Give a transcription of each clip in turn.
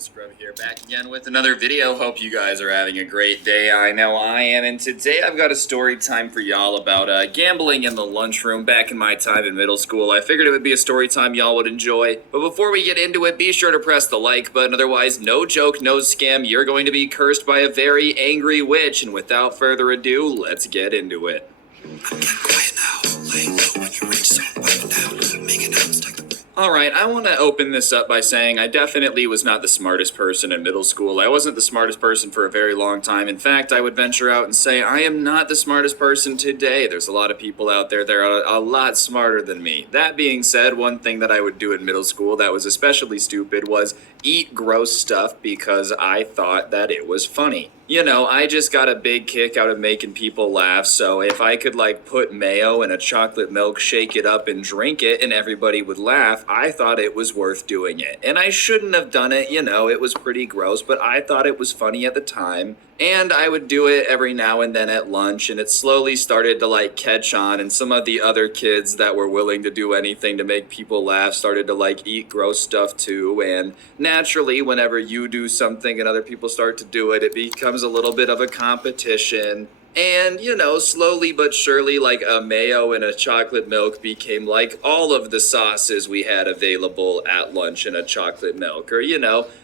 Scrub here, back again with another video. Hope you guys are having a great day. I know I am, and today I've got a story time for y'all about gambling in the lunchroom back in my time in middle school. I figured it would be a story time y'all would enjoy. But before we get into it, be sure to press the like button. Otherwise, no joke, no scam, you're going to be cursed by a very angry witch. And without further ado, let's get into it. Get quiet now. Laying low when you reach so down. Make announced like the Alright, I want to open this up by saying I definitely was not the smartest person in middle school. I wasn't the smartest person for a very long time. In fact, I would venture out and say I am not the smartest person today. There's a lot of people out there that are a lot smarter than me. That being said, one thing that I would do in middle school that was especially stupid was eat gross stuff because I thought that it was funny. You know, I just got a big kick out of making people laugh, so if I could, put mayo in a chocolate milk, shake it up, and drink it, and everybody would laugh, I thought it was worth doing it. And I shouldn't have done it, it was pretty gross, but I thought it was funny at the time. And I would do it every now and then at lunch, and it slowly started to, catch on, and some of the other kids that were willing to do anything to make people laugh started to, eat gross stuff too, and naturally, whenever you do something and other people start to do it, it becomes a little bit of a competition. And, slowly but surely, a mayo and a chocolate milk became all of the sauces we had available at lunch in a chocolate milk. Or,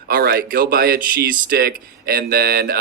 all right, go buy a cheese stick and then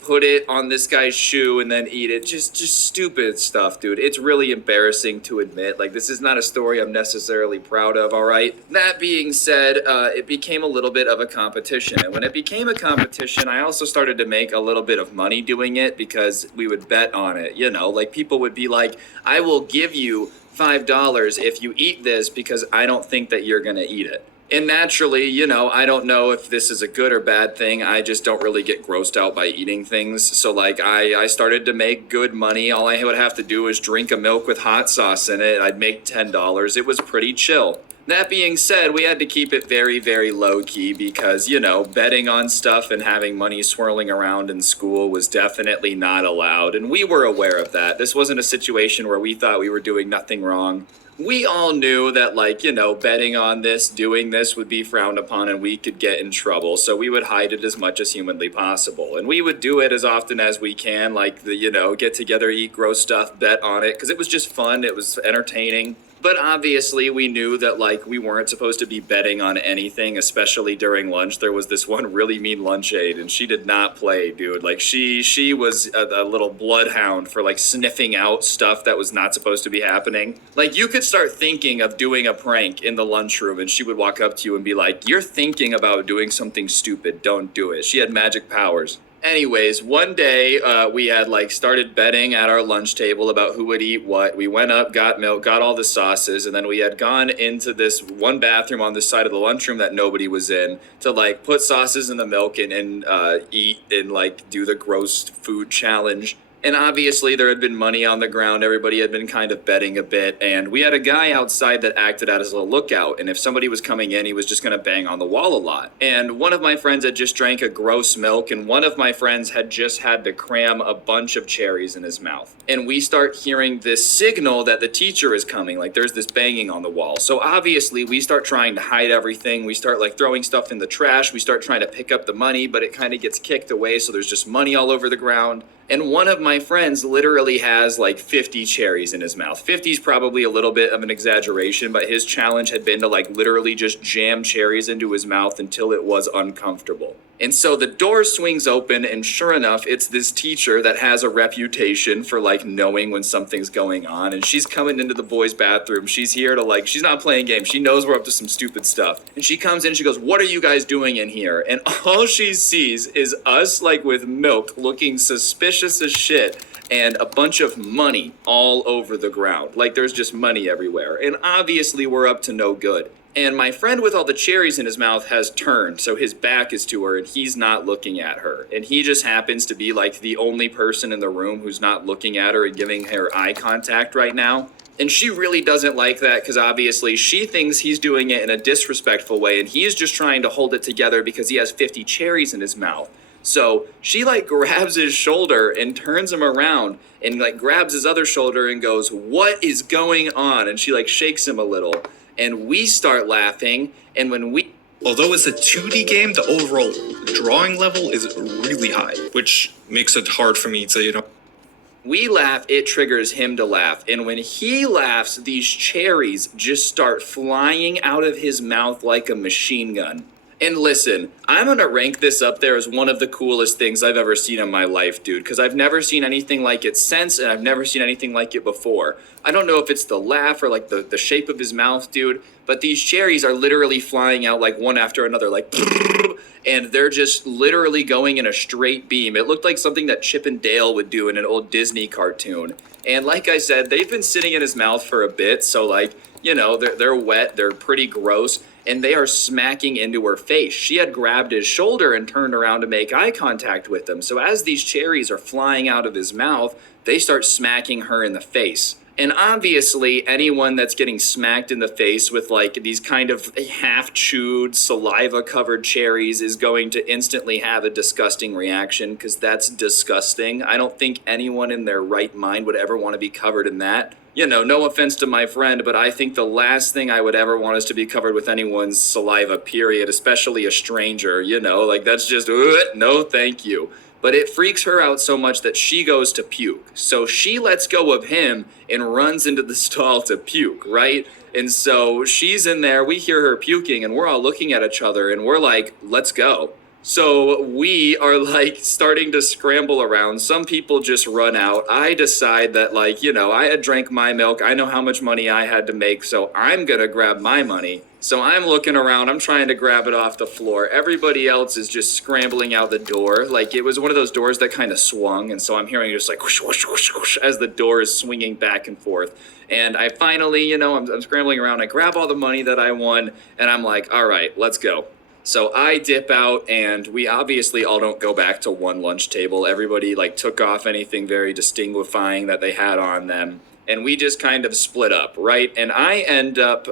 put it on this guy's shoe and then eat it. Just stupid stuff, dude. It's really embarrassing to admit. This is not a story I'm necessarily proud of, all right? That being said, it became a little bit of a competition. And when it became a competition, I also started to make a little bit of money doing it because we would bet on it. People would be like, I will give you $5 if you eat this because I don't think that you're going to eat it. And naturally, I don't know if this is a good or bad thing. I just don't really get grossed out by eating things. So, I started to make good money. All I would have to do was drink a milk with hot sauce in it. I'd make $10. It was pretty chill. That being said, we had to keep it very, very low-key because, betting on stuff and having money swirling around in school was definitely not allowed. And we were aware of that. This wasn't a situation where we thought we were doing nothing wrong. We all knew that, betting on this, doing this would be frowned upon and we could get in trouble. So we would hide it as much as humanly possible. And we would do it as often as we can, get together, eat gross stuff, bet on it, because it was just fun. It was entertaining. But obviously, we knew that, we weren't supposed to be betting on anything, especially during lunch. There was this one really mean lunch aide, and she did not play, dude. She was a little bloodhound for, sniffing out stuff that was not supposed to be happening. You could start thinking of doing a prank in the lunchroom, and she would walk up to you and be like, you're thinking about doing something stupid, don't do it. She had magic powers. Anyways, one day, we had, started betting at our lunch table about who would eat what. We went up, got milk, got all the sauces, and then we had gone into this one bathroom on this side of the lunchroom that nobody was in to, put sauces in the milk and eat and, do the gross food challenge. And obviously there had been money on the ground. Everybody had been kind of betting a bit. And we had a guy outside that acted as a lookout. And if somebody was coming in, he was just going to bang on the wall a lot. And one of my friends had just drank a gross milk. And one of my friends had just had to cram a bunch of cherries in his mouth. And we start hearing this signal that the teacher is coming. There's this banging on the wall. So obviously we start trying to hide everything. We start throwing stuff in the trash. We start trying to pick up the money, but it kind of gets kicked away. So there's just money all over the ground. And one of my friends literally has 50 cherries in his mouth. 50 is probably a little bit of an exaggeration, but his challenge had been to literally just jam cherries into his mouth until it was uncomfortable. And so the door swings open, and sure enough, it's this teacher that has a reputation for knowing when something's going on. And she's coming into the boys' bathroom. She's here to she's not playing games. She knows we're up to some stupid stuff. And she comes in and she goes, what are you guys doing in here? And all she sees is us with milk looking suspicious as shit and a bunch of money all over the ground. There's just money everywhere. And obviously we're up to no good. And my friend with all the cherries in his mouth has turned, so his back is to her, and he's not looking at her. And he just happens to be, the only person in the room who's not looking at her and giving her eye contact right now. And she really doesn't like that, because obviously she thinks he's doing it in a disrespectful way, and he's just trying to hold it together because he has 50 cherries in his mouth. So she grabs his shoulder and turns him around and grabs his other shoulder and goes, what is going on? And she shakes him a little. And we start laughing, and when we Although it's a 2D game, the overall drawing level is really high, which makes it hard for me to, We laugh, it triggers him to laugh. And when he laughs, these cherries just start flying out of his mouth like a machine gun. And listen, I'm gonna rank this up there as one of the coolest things I've ever seen in my life, dude, because I've never seen anything like it since, and I've never seen anything like it before. I don't know if it's the laugh or like the shape of his mouth, dude, but these cherries are literally flying out like one after another, like, and they're just literally going in a straight beam. It looked like something that Chip and Dale would do in an old Disney cartoon. And like I said, they've been sitting in his mouth for a bit, so like, you know, they're wet, they're pretty gross, and they are smacking into her face. She had grabbed his shoulder and turned around to make eye contact with him. So as these cherries are flying out of his mouth, they start smacking her in the face. And obviously, anyone that's getting smacked in the face with like these kind of half-chewed, saliva-covered cherries is going to instantly have a disgusting reaction, because that's disgusting. I don't think anyone in their right mind would ever want to be covered in that. You know, no offense to my friend, but I think the last thing I would ever want is to be covered with anyone's saliva, period, especially a stranger, you know, like that's just, no thank you. But it freaks her out so much that she goes to puke. So she lets go of him and runs into the stall to puke, right? And so she's in there, we hear her puking, and we're all looking at each other, and we're like, let's go. So we are like starting to scramble around. Some people just run out. I decide that, like, you know, I had drank my milk. I know how much money I had to make, so I'm gonna grab my money. So I'm looking around, I'm trying to grab it off the floor. Everybody else is just scrambling out the door. Like, it was one of those doors that kind of swung, and so I'm hearing just like whoosh, whoosh, whoosh, whoosh, as the door is swinging back and forth. And I finally, you know, I'm scrambling around. I grab all the money that I won, and I'm like, all right, let's go. So I dip out, and we obviously all don't go back to one lunch table. Everybody like took off anything very distinguishing that they had on them, and we just kind of split up, right? And I end up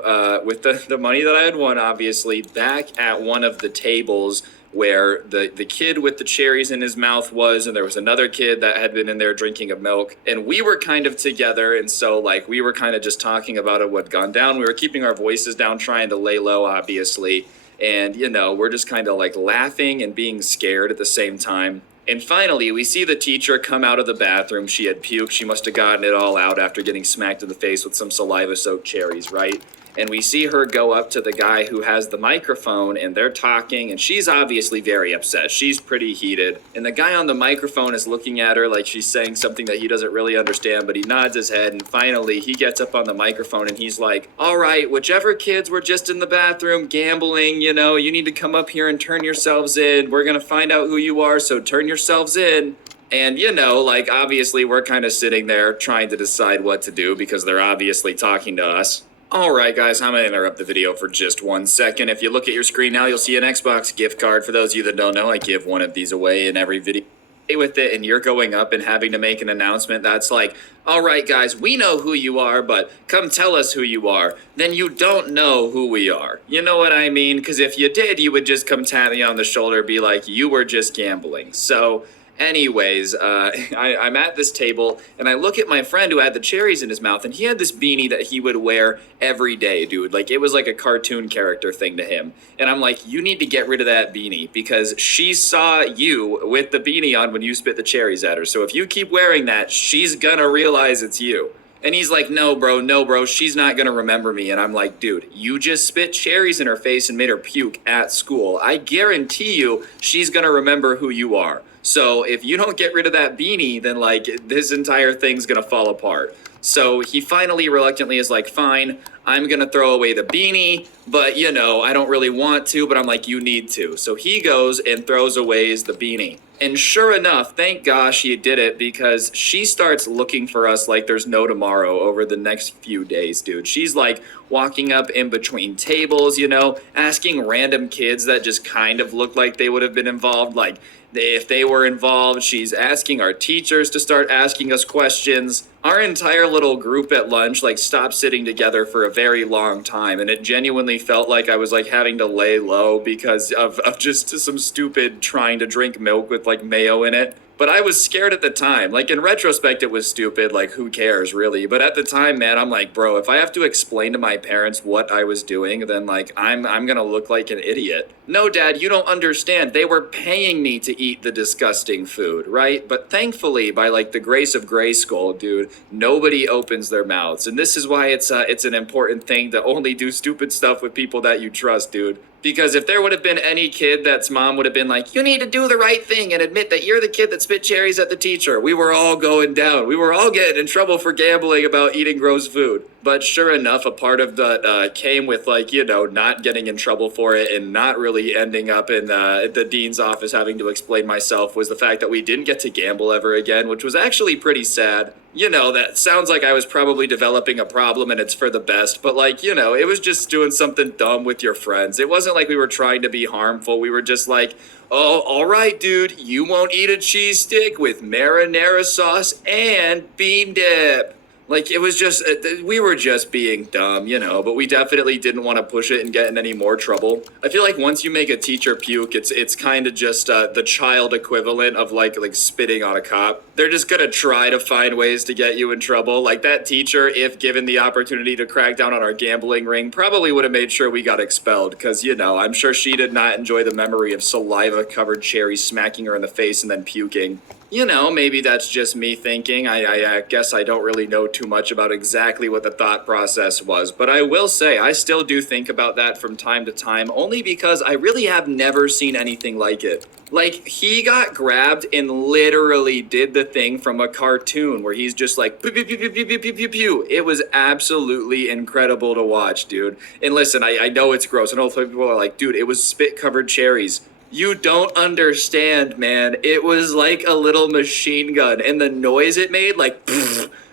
with the money that I had won, obviously, back at one of the tables where the kid with the cherries in his mouth was, and there was another kid that had been in there drinking a milk, and we were kind of together, and so like we were kind of just talking about what had gone down. We were keeping our voices down, trying to lay low, obviously. And, you know, we're just kind of like laughing and being scared at the same time. And finally, we see the teacher come out of the bathroom. She had puked. She must have gotten it all out after getting smacked in the face with some saliva-soaked cherries, right? And we see her go up to the guy who has the microphone, and they're talking, and she's obviously very upset. She's pretty heated. And the guy on the microphone is looking at her like she's saying something that he doesn't really understand, but he nods his head, and finally he gets up on the microphone and he's like, all right, whichever kids were just in the bathroom gambling, you know, you need to come up here and turn yourselves in. We're gonna find out who you are, so turn yourselves in. And, you know, like, obviously we're kind of sitting there trying to decide what to do because they're obviously talking to us. Alright guys, I'm gonna interrupt the video for just 1 second. If you look at your screen now, you'll see an Xbox gift card. For those of you that don't know, I give one of these away in every video. With it, and you're going up and having to make an announcement that's like, alright guys, we know who you are, but come tell us who you are. Then you don't know who we are. You know what I mean? Because if you did, you would just come tap me on the shoulder and be like, you were just gambling. So anyways, I'm at this table, and I look at my friend who had the cherries in his mouth, and he had this beanie that he would wear every day, dude. Like, it was like a cartoon character thing to him. And I'm like, you need to get rid of that beanie, because she saw you with the beanie on when you spit the cherries at her. So if you keep wearing that, she's gonna realize it's you. And he's like, no, bro, she's not gonna remember me. And I'm like, dude, you just spit cherries in her face and made her puke at school. I guarantee you she's gonna remember who you are. So if you don't get rid of that beanie, then like this entire thing's gonna fall apart. So he finally reluctantly is like, fine, I'm gonna throw away the beanie, but you know, I don't really want to, but I'm like, you need to. So he goes and throws away the beanie. And sure enough, thank gosh he did it, because she starts looking for us like there's no tomorrow over the next few days, dude. She's like walking up in between tables, you know, asking random kids that just kind of look like they would have been involved, like if they were involved. She's asking our teachers to start asking us questions. Our entire little group at lunch like stopped sitting together for a very long time, and it genuinely felt like I was like having to lay low because of just some stupid trying to drink milk with like mayo in it. But I was scared at the time. Like, in retrospect, it was stupid. Like, who cares, really? But at the time, man, I'm like, bro, if I have to explain to my parents what I was doing, then, like, I'm gonna look like an idiot. No, Dad, you don't understand. They were paying me to eat the disgusting food, right? But thankfully, by, like, the grace of Grayskull, dude, nobody opens their mouths. And this is why it's an important thing to only do stupid stuff with people that you trust, dude. Because if there would have been any kid that's mom would have been like, you need to do the right thing and admit that you're the kid that spit cherries at the teacher, we were all going down. We were all getting in trouble for gambling about eating gross food. But sure enough, a part of that came with, like, you know, not getting in trouble for it and not really ending up in the dean's office having to explain myself was the fact that we didn't get to gamble ever again, which was actually pretty sad. You know, that sounds like I was probably developing a problem and it's for the best, but, like, you know, it was just doing something dumb with your friends. It wasn't like we were trying to be harmful. We were just like, oh, all right, dude, you won't eat a cheese stick with marinara sauce and bean dip. Like, it was just, we were just being dumb, you know, but we definitely didn't want to push it and get in any more trouble. I feel like once you make a teacher puke, it's kind of just the child equivalent of, like spitting on a cop. They're just going to try to find ways to get you in trouble. Like, that teacher, if given the opportunity to crack down on our gambling ring, probably would have made sure we got expelled. Because, you know, I'm sure she did not enjoy the memory of saliva-covered cherries smacking her in the face and then puking. You know, maybe that's just me thinking. I guess I don't really know too much about exactly what the thought process was, but I will say I still do think about that from time to time, only because I really have never seen anything like it. Like, he got grabbed and literally did the thing from a cartoon where he's just like, pew, pew, pew, pew, pew, pew, pew, pew, pew. It was absolutely incredible to watch, dude. And listen, I know it's gross. I know people are like, dude, it was spit-covered cherries. You don't understand, man. It was like a little machine gun, and the noise it made, like,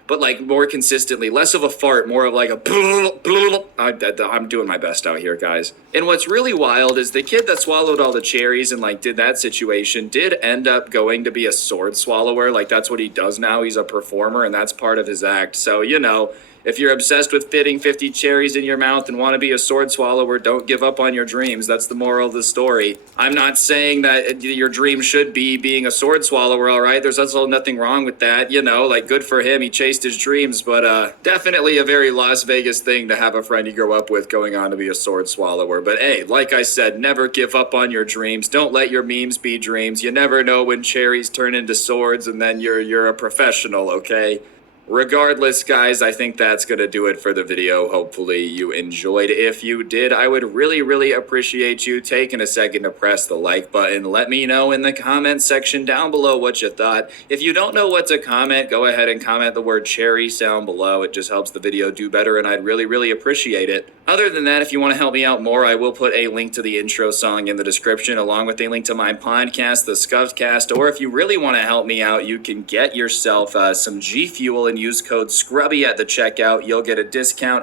but like more consistently, less of a fart, more of like a. I'm doing my best out here, guys. And what's really wild is the kid that swallowed all the cherries and like did that situation did end up going to be a sword swallower. Like, that's what he does now. He's a performer, and that's part of his act. So, you know, if you're obsessed with fitting 50 cherries in your mouth and want to be a sword swallower, don't give up on your dreams. That's the moral of the story. I'm not saying that your dream should be being a sword swallower, all right? There's also nothing wrong with that. You know, like, good for him. He chased his dreams, but definitely a very Las Vegas thing to have a friend you grow up with going on to be a sword swallower. But hey, like I said, never give up on your dreams. Don't let your memes be dreams. You never know when cherries turn into swords and then you're a professional, okay? Regardless, guys, I think that's going to do it for the video. Hopefully you enjoyed. If you did, I would really, really appreciate you taking a second to press the like button. Let me know in the comment section down below what you thought. If you don't know what to comment, go ahead and comment the word cherry down below. It just helps the video do better, and I'd really, really appreciate it. Other than that, if you want to help me out more, I will put a link to the intro song in the description, along with a link to my podcast, The Scuffed Cast. Or if you really want to help me out, you can get yourself some G Fuel and use code SCRUBBY at the checkout. You'll get a discount